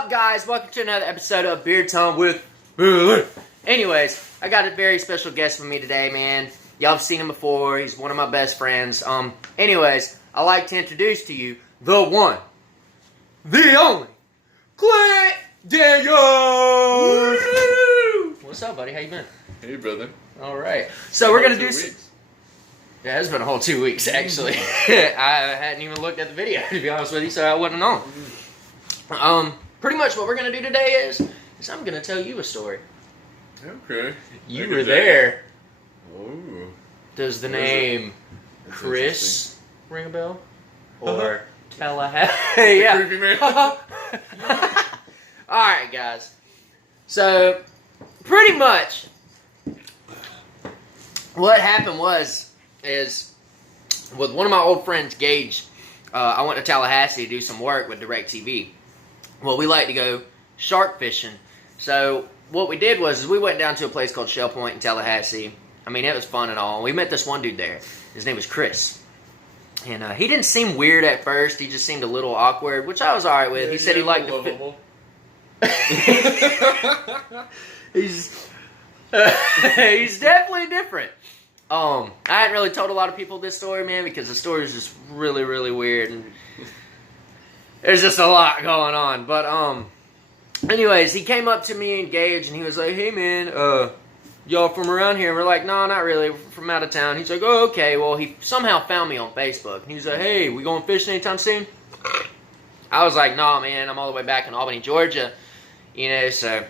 up, guys? Welcome to another episode of Beer Time with Billy. Anyways, I got a very special guest with me today, man. Y'all have seen him before. He's one of my best friends. Anyways, I'd like to introduce to you the one, the only, Clint Daniels. What's up, buddy? How you been? Hey, brother. All right. So we're gonna do some. Yeah, it's been a whole 2 weeks, actually. I hadn't even looked at the video, to be honest with you, so I wouldn't know. Pretty much what we're going to do today is I'm going to tell you a story. Okay. You were there. Oh. Does the name Chris ring a bell? Or Tallahassee? Yeah. Creepy man. Alright, guys. So, pretty much, what happened is with one of my old friends, Gage, I went to Tallahassee to do some work with DirecTV. Well, we like to go shark fishing. So what we did was we went down to a place called Shell Point in Tallahassee. I mean, it was fun and all. We met this one dude there. His name was Chris. And he didn't seem weird at first. He just seemed a little awkward, which I was all right with. Yeah, he said he liked to he's definitely different. I hadn't really told a lot of people this story, man, because the story is just really, really weird, and there's just a lot going on. But anyways, he came up to me and Gage, and he was like, "Hey, man, y'all from around here?" And we're like, "No, not really. We're from out of town." He's like, "Oh, okay." Well, he somehow found me on Facebook, and he was like, "Hey, we going fishing anytime soon?" I was like, "Nah, man, I'm all the way back in Albany, Georgia." You know, so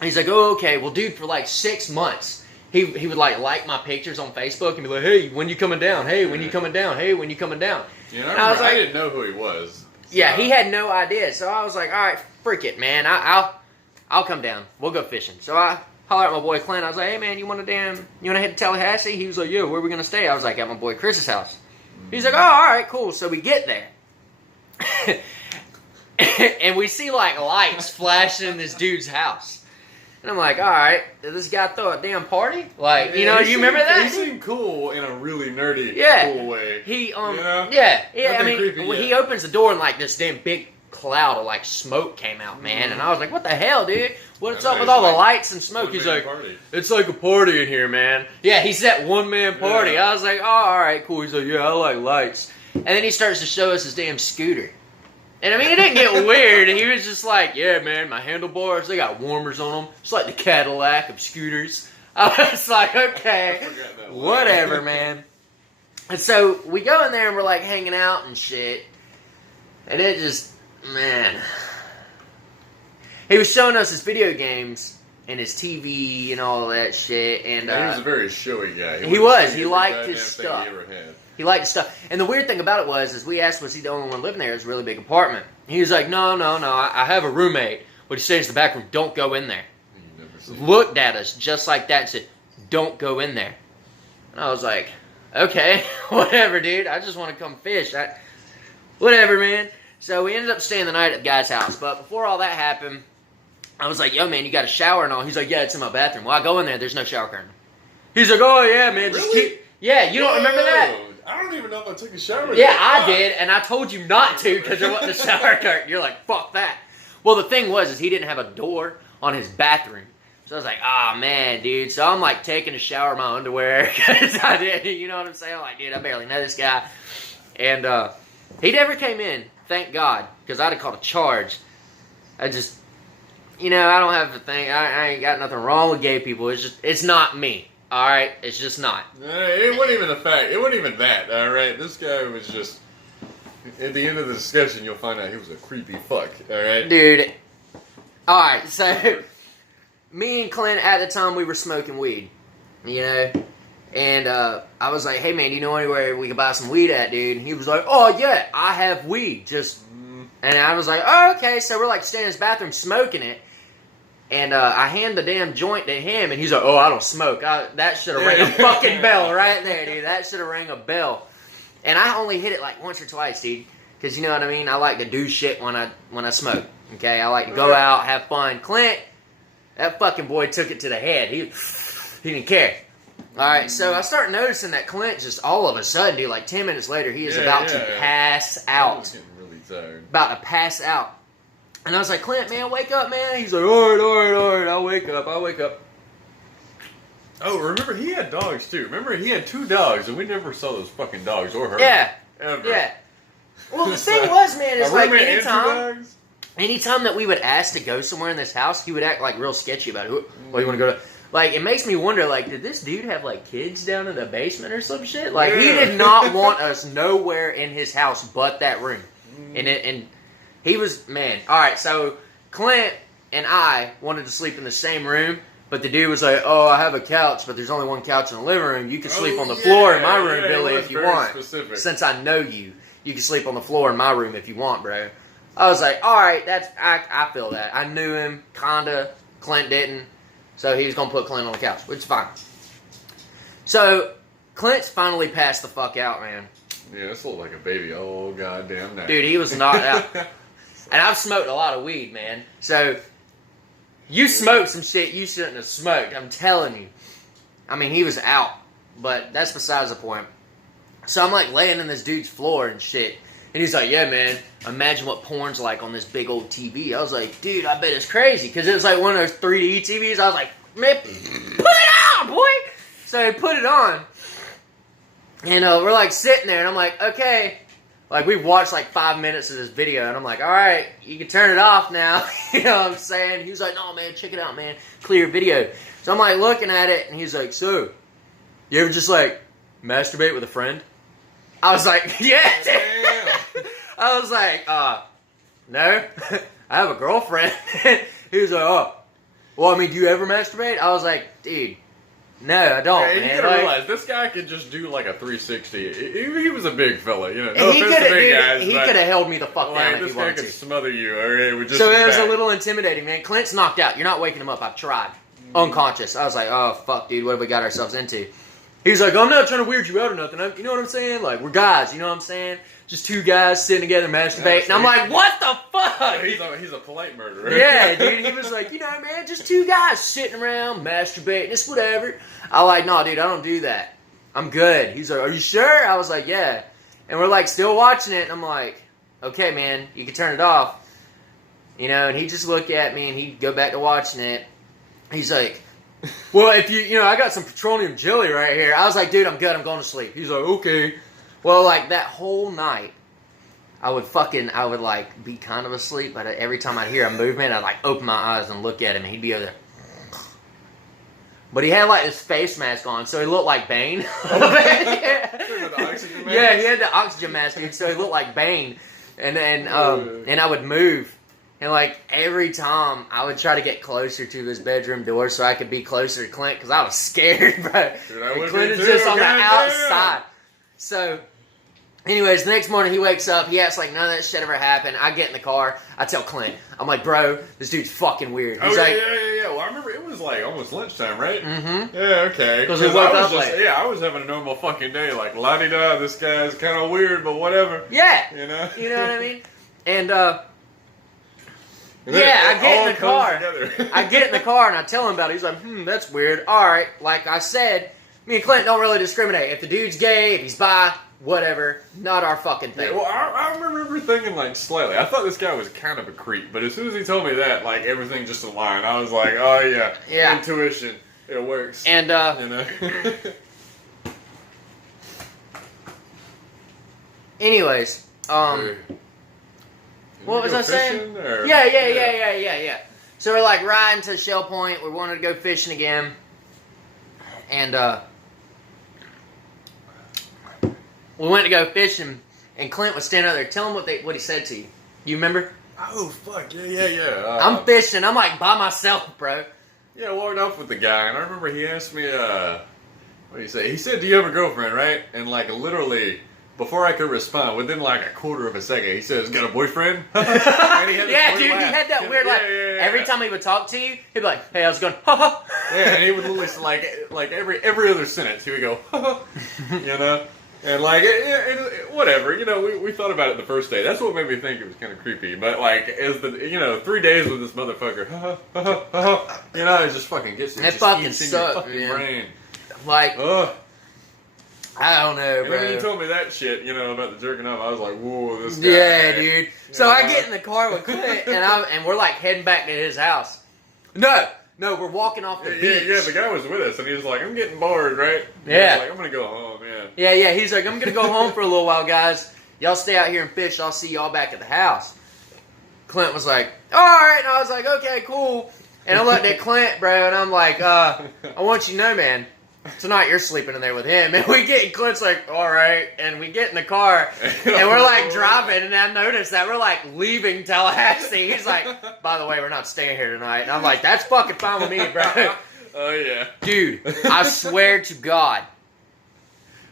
he's like, "Oh, okay." Well, dude, for like 6 months. He would like my pictures on Facebook and be like, "Hey, when you coming down? Hey, when you coming down? Hey, when you coming down?" Yeah, and I was like, I didn't know who he was. So. Yeah, he had no idea. So I was like, "All right, frick it, man. I'll come down. We'll go fishing." So I hollered at my boy Clint. I was like, "Hey, man, you want to head to Tallahassee?" He was like, "Yeah, where are we gonna stay?" I was like, "At my boy Chris's house." He's like, "Oh, all right, cool." So we get there, and we see like lights flashing in this dude's house. And I'm like, all right, did this guy throw a damn party? Like, you know, you remember that? He seemed cool in a really nerdy, cool way. He, yeah. I mean, creepy, he opens the door and like this damn big cloud of like smoke came out, man. And I was like, what the hell, dude? What's up with all the lights and smoke? He's like, it's like a party in here, man. Yeah, he's that one-man party. Yeah. I was like, oh, all right, cool. He's like, yeah, I like lights. And then he starts to show us his damn scooter. And I mean, it didn't get weird. He was just like, yeah, man, my handlebars, they got warmers on them. It's like the Cadillac of scooters. I was like, okay, whatever, man. And so we go in there and we're like hanging out and shit. And it just, man. He was showing us his video games and his TV and all that shit. And he was a very showy guy. He was. He liked his stuff. He ever had. He liked his stuff. And the weird thing about it was we asked, was he the only one living there? It was a really big apartment. He was like, no, I have a roommate. But he stays in the back room. Don't go in there. Looked at us just like that and said, don't go in there. And I was like, okay, whatever, dude. I just want to come fish. Whatever, man. So we ended up staying the night at the guy's house. But before all that happened, I was like, yo, man, you got a shower and all? He's like, yeah, it's in my bathroom. Well, I go in there. There's no shower curtain. He's like, oh, yeah, man. Just keep... Yeah, you don't remember that? I don't even know if I took a shower. Yeah, I did, and I told you not to because there wasn't a shower curtain. You're like, fuck that. Well, the thing was he didn't have a door on his bathroom. So I was like, man, dude. So I'm like taking a shower in my underwear because I did, you know what I'm saying? I'm like, dude, I barely know this guy. And he never came in, thank God, because I'd have called a charge. I just, I don't have the thing. I ain't got nothing wrong with gay people. It's not me. All right, it's just not. It wasn't even a fact. It wasn't even that. All right, this guy was just. At the end of the discussion, you'll find out he was a creepy fuck. All right, dude. All right, so me and Clint at the time we were smoking weed, and I was like, "Hey man, do you know anywhere we can buy some weed at, dude?" And he was like, "Oh yeah, I have weed." And I was like, "Oh okay." So we're like standing in his bathroom smoking it. And I hand the damn joint to him, and he's like, "Oh, I don't smoke." That should have rang a fucking bell right there, dude. That should have rang a bell. And I only hit it like once or twice, dude. Because you know what I mean? I like to do shit when I smoke. Okay? I like to go out, have fun. Clint, that fucking boy took it to the head. He didn't care. Alright, so I start noticing that Clint just all of a sudden, dude, like 10 minutes later, he is about to pass out. I was getting really tired. About to pass out. And I was like, Clint, man, wake up, man. He's like, all right, I'll wake up. Oh, remember, he had dogs, too. Remember, he had 2 dogs, and we never saw those fucking dogs or her. Yeah. Ever. Yeah. Well, the thing was, man, is like anytime that we would ask to go somewhere in this house, he would act like real sketchy about it. Well, you want to go to... Like, it makes me wonder, like, did this dude have, like, kids down in the basement or some shit? Like, he did not want us nowhere in his house but that room. And he was, man. All right, so Clint and I wanted to sleep in the same room, but the dude was like, oh, I have a couch, but there's only one couch in the living room. You can sleep on the floor in my room, Billy, if you want. Specific. Since I know you can sleep on the floor in my room if you want, bro. I was like, all right, I feel that. I knew him, kinda. Clint didn't. So he was going to put Clint on the couch, which is fine. So Clint's finally passed the fuck out, man. Yeah, this looked like a baby. Oh, goddamn night. Dude, he was knocked out. And I've smoked a lot of weed, man. So, you smoked some shit you shouldn't have smoked. I'm telling you. I mean, he was out. But that's besides the point. So, I'm like laying in this dude's floor and shit. And he's like, yeah, man, imagine what porn's like on this big old TV. I was like, dude, I bet it's crazy. Because it was like one of those 3D TVs. I was like, man, put it on, boy. So, he put it on. And we're like sitting there, and I'm like, okay. Like, we've watched like 5 minutes of this video, and I'm like, all right, you can turn it off now. You know what I'm saying? He was like, no, man, check it out, man. Clear video. So I'm like looking at it, and he's like, so, you ever just like masturbate with a friend? I was like, yeah. I was like, no. I have a girlfriend. He was like, oh. Well, I mean, do you ever masturbate? I was like, dude. No, I don't, man. You gotta realize, this guy could just do like a 360. He was a big fella, you know. No he could have held me the fuck down if he wanted to. This guy could smother you, alright, with just so it was a little intimidating, man. Clint's knocked out. You're not waking him up. I've tried. Unconscious. I was like, oh, fuck, dude, what have we got ourselves into? He was like, I'm not trying to weird you out or nothing. You know what I'm saying? Like, we're guys, you know what I'm saying? Just 2 guys sitting together masturbating. And I'm like, what the fuck? He's a polite murderer. Yeah, dude. He was like, you know, man, just 2 guys sitting around masturbating. It's whatever. I was like, no, dude, I don't do that. I'm good. He's like, are you sure? I was like, yeah. And we're like still watching it. And I'm like, okay, man, you can turn it off. You know, and he just looked at me and he'd go back to watching it. He's like, well, if you know, I got some petroleum jelly right here. I was like, dude, I'm good. I'm going to sleep. He's like, okay. Well, like that whole night, I would like be kind of asleep, but every time I'd hear a movement, I'd like open my eyes and look at him, and he'd be over there. But he had like this face mask on, so he looked like Bane. Yeah, he had the oxygen mask, dude, so he looked like Bane. And then, and I would move. And like every time I would try to get closer to his bedroom door so I could be closer to Clint because I was scared, bro. Dude, Clint is just on the outside. So, anyways, the next morning he wakes up. He acts like none of that shit ever happened. I get in the car. I tell Clint, I'm like, bro, this dude's fucking weird. He's like, yeah. Well, I remember it was like almost lunchtime, right? Mm-hmm. Yeah, okay. Because we woke up late. Yeah, I was having a normal fucking day. Like, la-di-da, this guy's kind of weird, but whatever. Yeah. You know? You know what I mean? And, yeah, I get in the car. I get in the car and I tell him about it. He's like, that's weird. All right, like I said, me and Clint don't really discriminate. If the dude's gay, if he's bi, whatever, not our fucking thing. Yeah, well, I remember thinking, like, slightly. I thought this guy was kind of a creep, but as soon as he told me that, like, everything just aligned. I was like, oh, yeah. Intuition. It works. And, you know? anyways, what was I saying? Or? Yeah. So we're like riding to Shell Point. We wanted to go fishing again. And we went to go fishing, and Clint was standing out there. Tell him what he said to you. You remember? Oh, fuck. Yeah. I'm fishing. I'm like by myself, bro. Yeah, I walked off with the guy, and I remember he asked me, what did he say? He said, do you have a girlfriend, right? And like literally... Before I could respond, within like a quarter of a second, he says, "Got a boyfriend?" And he had dude, he had that weird laugh. Every time he would talk to you, he'd be like, "Hey, I was going, ha ha." Yeah, and he would literally like every other sentence, he would go, ha ha, you know, and like whatever, you know. We thought about it the first day. That's what made me think it was kind of creepy. But like as 3 days with this motherfucker, ha ha ha ha, you know, it just fucking gets it. It fucking sucks, in your fucking brain. Like. I don't know, And bro. then when you told me that shit, you know, about the jerking off, I was like, whoa, this guy. Yeah, dude. So Yeah. I get in the car with Clint, and we're like heading back to his house. No, we're walking off the beach. Yeah, the guy was with us, and he was like, I'm getting bored, right? And Yeah. he was like, I'm gonna go home, yeah. Yeah. He's like, I'm gonna go home for a little while, guys. Y'all stay out here and fish. I'll see y'all back at the house. Clint was like, all right. And I was like, okay, cool. And I looked at Clint, bro, and I'm like, I want you to know, man, tonight you're sleeping in there with him. And Clint's like, all right. And we get in the car, and we're like driving, and I noticed that we're like leaving Tallahassee. He's like, by the way, we're not staying here tonight. And I'm like, that's fucking fine with me, bro. Oh, yeah. Dude, I swear to God,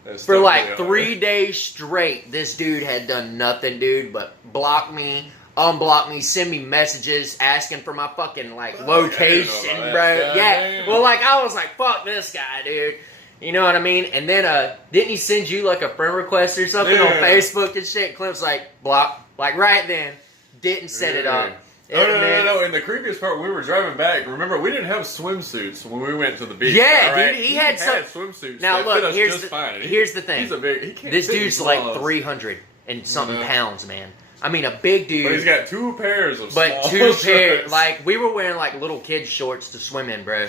That's for like definitely 3 days straight, this dude had done nothing, dude, but block me, unblock me, send me messages asking for my fucking like location, I didn't know bro. about that. Yeah. Goddamn. Well, like I was like, fuck this guy, dude. You know what I mean? And then didn't he send you like a friend request or something on Yeah. Facebook and shit? Clint's like, block, like right then, didn't set it up. Oh, And then- no. In the creepiest part, we were driving back. Remember, we didn't have swimsuits when we went to the beach. Yeah, all right? dude, he had some- swimsuits. Now, that look, fit us here's just the- fine. here's the thing. He's a big. He can't This fit dude's these like laws. 300 and something Yeah. pounds, man. I mean, a big dude. But he's got 2 pairs of But small 2 shorts. pairs, like we were wearing like little kids shorts to swim in, bro.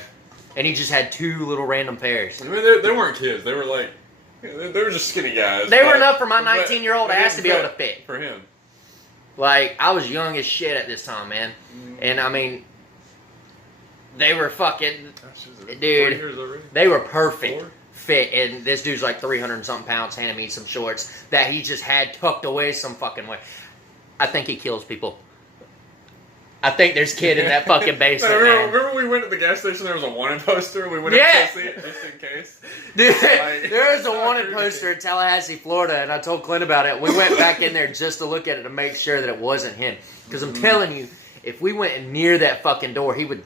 And he just had 2 little random pairs. I mean, they weren't kids. They were like, they were just skinny guys. They were but- enough for my but 19-year-old they ass to be didn't able to fit. for him. Like I was young as shit at this time, man. And I mean, they were fucking, Dude, dude. They were perfect fit. And this dude's like 300 and something pounds, handing me some shorts that he just had tucked away some fucking way. I think he kills people. I think there's kid in that fucking basement, man. Remember we went to the gas station, there was a wanted poster, we went up Yeah. to see it just in case. Dude, Like, there was a it's not wanted true. poster in Tallahassee, Florida, and I told Clint about it. We went back in there just to look at it to make sure that it wasn't him. Because I'm telling you, if we went near that fucking door, he'd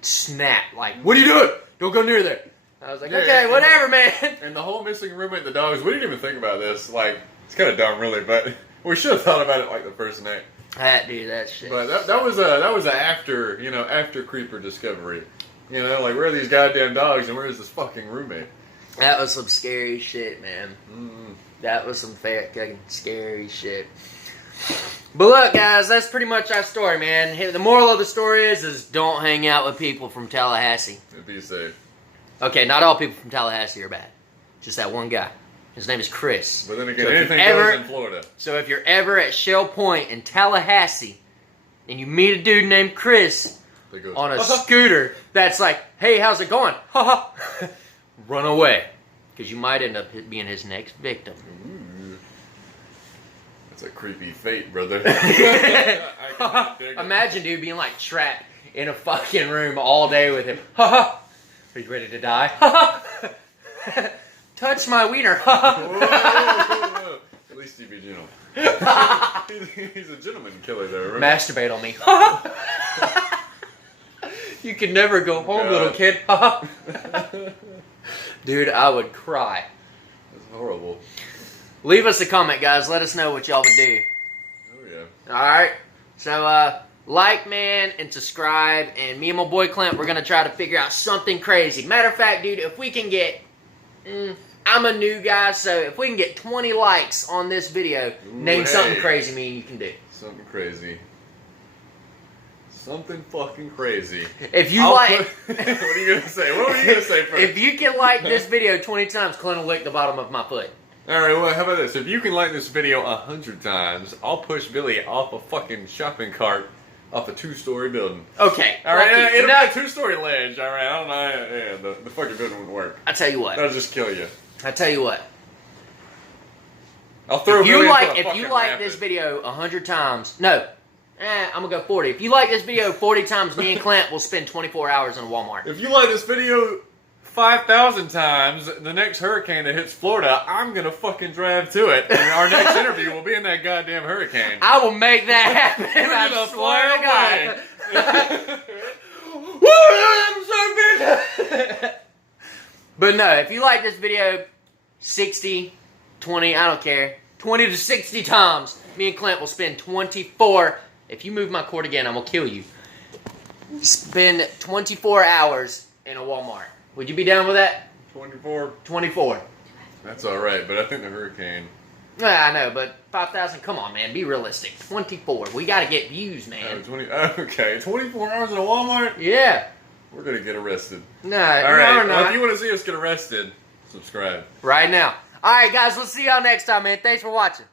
snap. Like, what are you doing? Don't go near there. I was like, Yeah, okay, and- whatever, man. And the whole missing roommate, the dogs, we didn't even think about this. Like, it's kind of dumb, really, but we should have thought about it like the first night. That shit. But that was a after creeper discovery. You know, like where are these goddamn dogs and where is this fucking roommate? That was some scary shit, man. Mm. That was some fucking scary shit. But look, guys, that's pretty much our story, man. The moral of the story is don't hang out with people from Tallahassee. Be safe. Okay, not all people from Tallahassee are bad. Just that one guy. His name is Chris. But then again, So if anything you ever- goes in Florida. So if you're ever at Shell Point in Tallahassee and you meet a dude named Chris They go, on a scooter that's like, hey, how's it going? Ha ha. Run away. Because you might end up being his next victim. Ooh. That's a creepy fate, brother. I cannot dig it. Imagine, dude, being like trapped in a fucking room all day with him. Ha ha. Are you ready to die? Ha ha. Touch my wiener. Ha ha. Whoa. At least he'd be gentle. He's a gentleman killer, though. Remember? Masturbate on me. You can never go home, God. little kid. Dude, I would cry. That's horrible. Leave us a comment, guys. Let us know what y'all would do. Oh yeah. Alright? So, like, man, and subscribe. And me and my boy Clint, we're going to try to figure out something crazy. Matter of fact, dude, if we can get... I'm a new guy, so if we can get 20 likes on this video, name something hey. crazy me and you can do. Something crazy. Something fucking crazy. If you I'll like... put- what are you gonna say? What were you gonna say first? If you can like this video 20 times, Clint will lick the bottom of my foot. Alright, well, how about this? If you can like this video 100 times, I'll push Billy off a fucking shopping cart off a 2-story building. Okay. Alright, lucky. it'll No, be a 2-story ledge. Alright, I don't know. Yeah, the fucking building wouldn't work. I tell you what. That'll just kill you. I tell you what. I'll throw If Billy you into like, a if you fucking like rapid. this video 100 times, no, I'm gonna go 40. If you like this video 40 times, me and Clint will spend 24 hours in a Walmart. If you like this video 5,000 times, the next hurricane that hits Florida, I'm gonna fucking drive to it, and our next interview will be in that goddamn hurricane. I will make that happen. We're I gonna swear fly to God. Woo, I'm so big. But no, if you like this video 60, 20, I don't care, 20 to 60 times, me and Clint will spend 24. If you move my cord again, I'm gonna kill you. Spend 24 hours in a Walmart. Would you be down with that? 24. 24. That's all right, but I think the hurricane. Yeah, I know, but 5,000. Come on, man. Be realistic. 24. We got to get views, man. 24 hours in a Walmart. Yeah. We're gonna get arrested. No, All right. no, Well, no. if you want to see us get arrested, subscribe. Right now. All right, guys. We'll see y'all next time, man. Thanks for watching.